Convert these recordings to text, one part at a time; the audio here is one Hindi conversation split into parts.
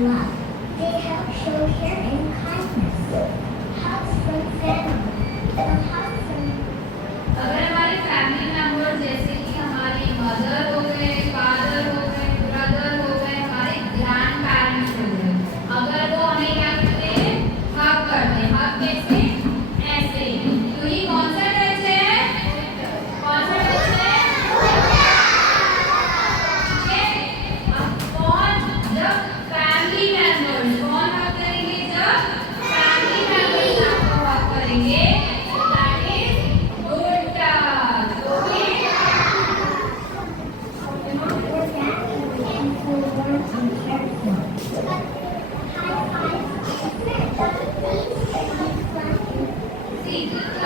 love. They help show care and kindness. Hugs from family. Hugs from अगर हमारे फैमिली मेंबर जैसे कि हमारी मदर हो गए, फादर हो गए, ब्रदर हो गए, हमारे ग्रैंड पेरेंट्स हो गए, अगर वो हमें क्या करते हैं, हग करते हैं, हग कैसे, ऐसे, तो ये कौन सा टच है, कौन सा टच है, ठीक है। अब कौन, जब फैमिली मेंबर्स कौन हग करेंगे, जब फैमिली मेंबर्स आपको हग करेंगे, that is good touch, okay.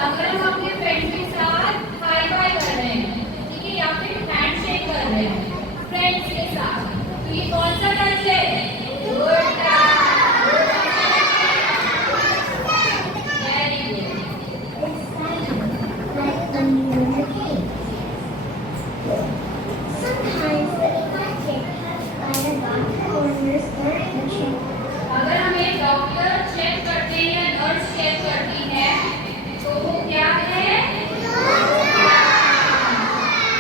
अगर हम अपने फ्रेंड्स के साथ हाई फाई कर रहे हैं, ठीक है, या फिर हैंड शेक कर रहे हैं फ्रेंड्स के साथ, तो ये कौन सा टच है, गुड टच, वेरी गुड। अगर हमें डॉक्टर चेक करते हैं या नर्स चेक करती है तो वो क्या है,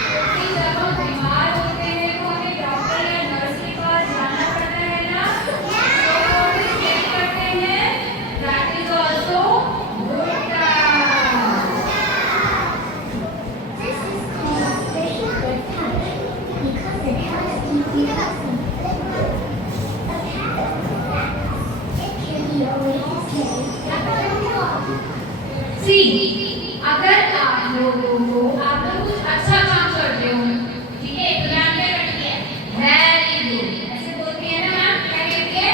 क्योंकि जब हम बीमार होते हैं तो हमें डॉक्टर या नर्स के पास जाना पड़ता है ना, तो वो हमें चेक करते हैं, that is also good touch. See, अगर आप लोगों को आप लोग कुछ अच्छा काम करते हो, ठीक है, तो मैम क्या करती है, वेरी गुड, ऐसे बोलती है ना मैम, क्या कहती है,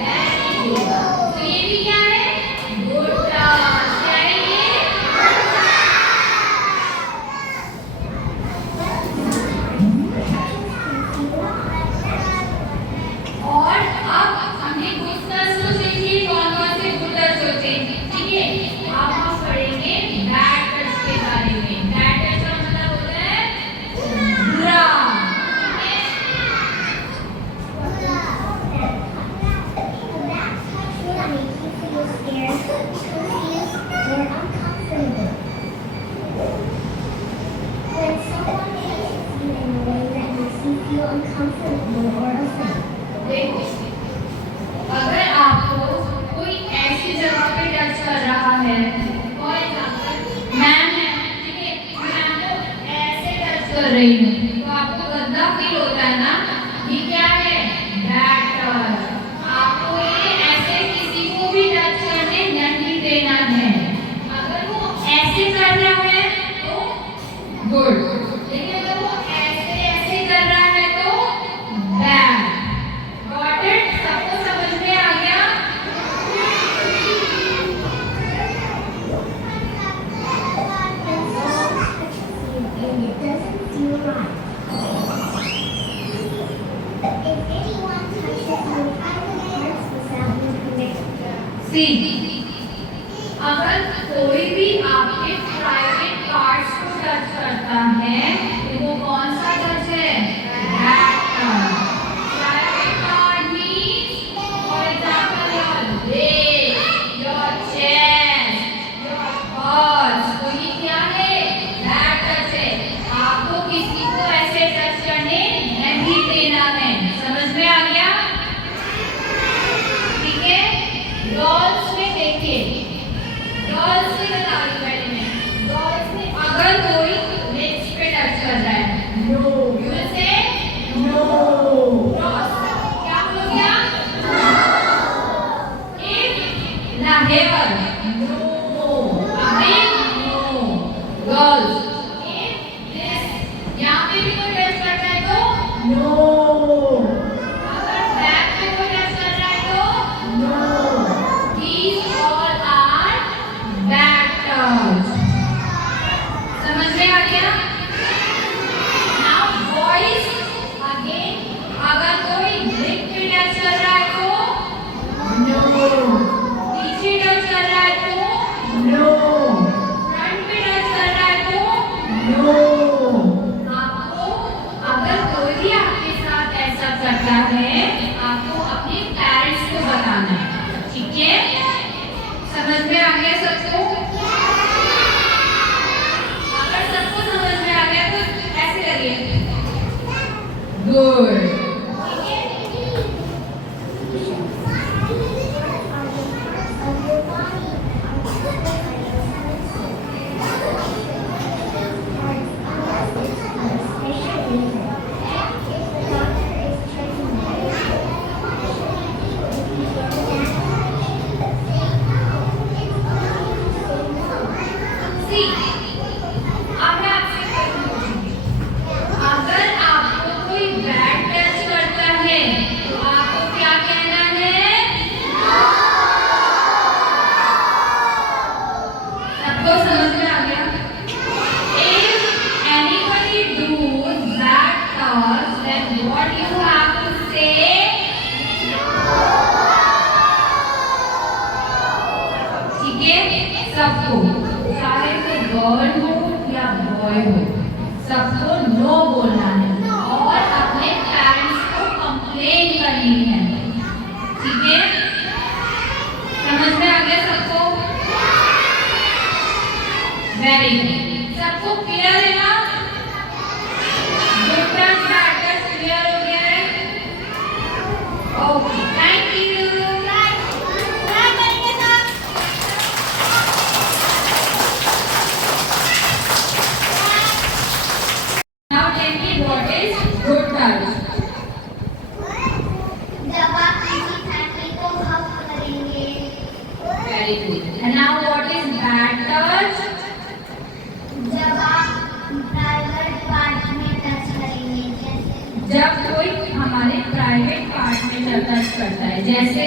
वेरी गुड, तो ये भी क्या है, गुड टच, क्या है ये, और अब हमने कुछ टच तो सीखी, कौन कौन से गुड टच होते हैं, ठीक है। अब हम पढ़ेंगे बैड टच के बारे में। बैड टच का मतलब होता है बुरा, Uncomfortable or afraid. देखो, अगर आपको कोई ऐसी जगह पे टच कर रहा है, फॉर एग्जाम्पल मैम है, ठीक है, मैं आपको ऐसे टच कर रही हूँ, तो आपको गंदा फील होता है ना, ये क्या है, बैड टच। आपको ये ऐसे किसी को भी टच करने नहीं देना है, अगर वो ऐसे कर रहा है तो गुड, लेकिन अगर वो ऐसे ऐसे कर रहा है तो बैड। गॉट इट, सबको समझ में आ गया। And it doesn't feel right. If anyone touches your private parts without your permission. सी, अगर कोई भी आपके प्राइवेट पार्ट्स को टच करता है तो वो कौन सा टच है, bad touch. Private part means for example your leg, your chest, your hearts, तो ये क्या है, बैड टच है। आपको किसी को ऐसे टच करने नहीं देना है, समझ में आ गया, ठीक है। गर्ल्स में देखिए, गर्ल्स में बता रही हूँ पहले मैं, गर्ल्स में अगर कोई लिप्स पे टच कर रहा है, no, you will say no, cross, क्या बोलोगे आप, इफ ना हेयर, नो, अभी नो, गर्ल्स, इफ दिस, यहाँ पे भी कोई टच करता है तो नो, अगर बैक पे कोई टच कर रहा है तो no, these all are bad touch। समझ में आ गया। Now boys again, अगर कोई लिप पे टच कर रहा है तो नो, पीछे टच कर रहा है तो नो, फ्रंट पे टच कर रहा है तो नो। आपको अगर कोई भी आपके साथ ऐसा करता है, आपको अपने पेरेंट्स है, समझ में आ गया सबको? अगर सबको समझ में आ गया तो ऐसे करिए, गुड। अगर आपको कोई बैड टच करता है तो आपको क्या कहना है? सबको समझ में आ गया? If anybody does bad touch, then what you have to say? ठीक है, सबको, चाहे वो गर्ल हो या बॉय हो, सबको नो बोलना है और अपने पेरेंट्स को कंप्लेन करनी है। ठीक है, समझ में आ गया सबको? वेरी गुड, सबको क्लियर है ना? Good touch bad touch clear हो गया है? Okay, thank you. Now tell me what is good touch? जब आप किसी फैमिली को हग करेंगे, Very good. And now what is bad touch? जब आप प्राइवेट पार्ट में टच करेंगे, जैसे जब कोई हमारे प्राइवेट पार्ट में टच करता है, जैसे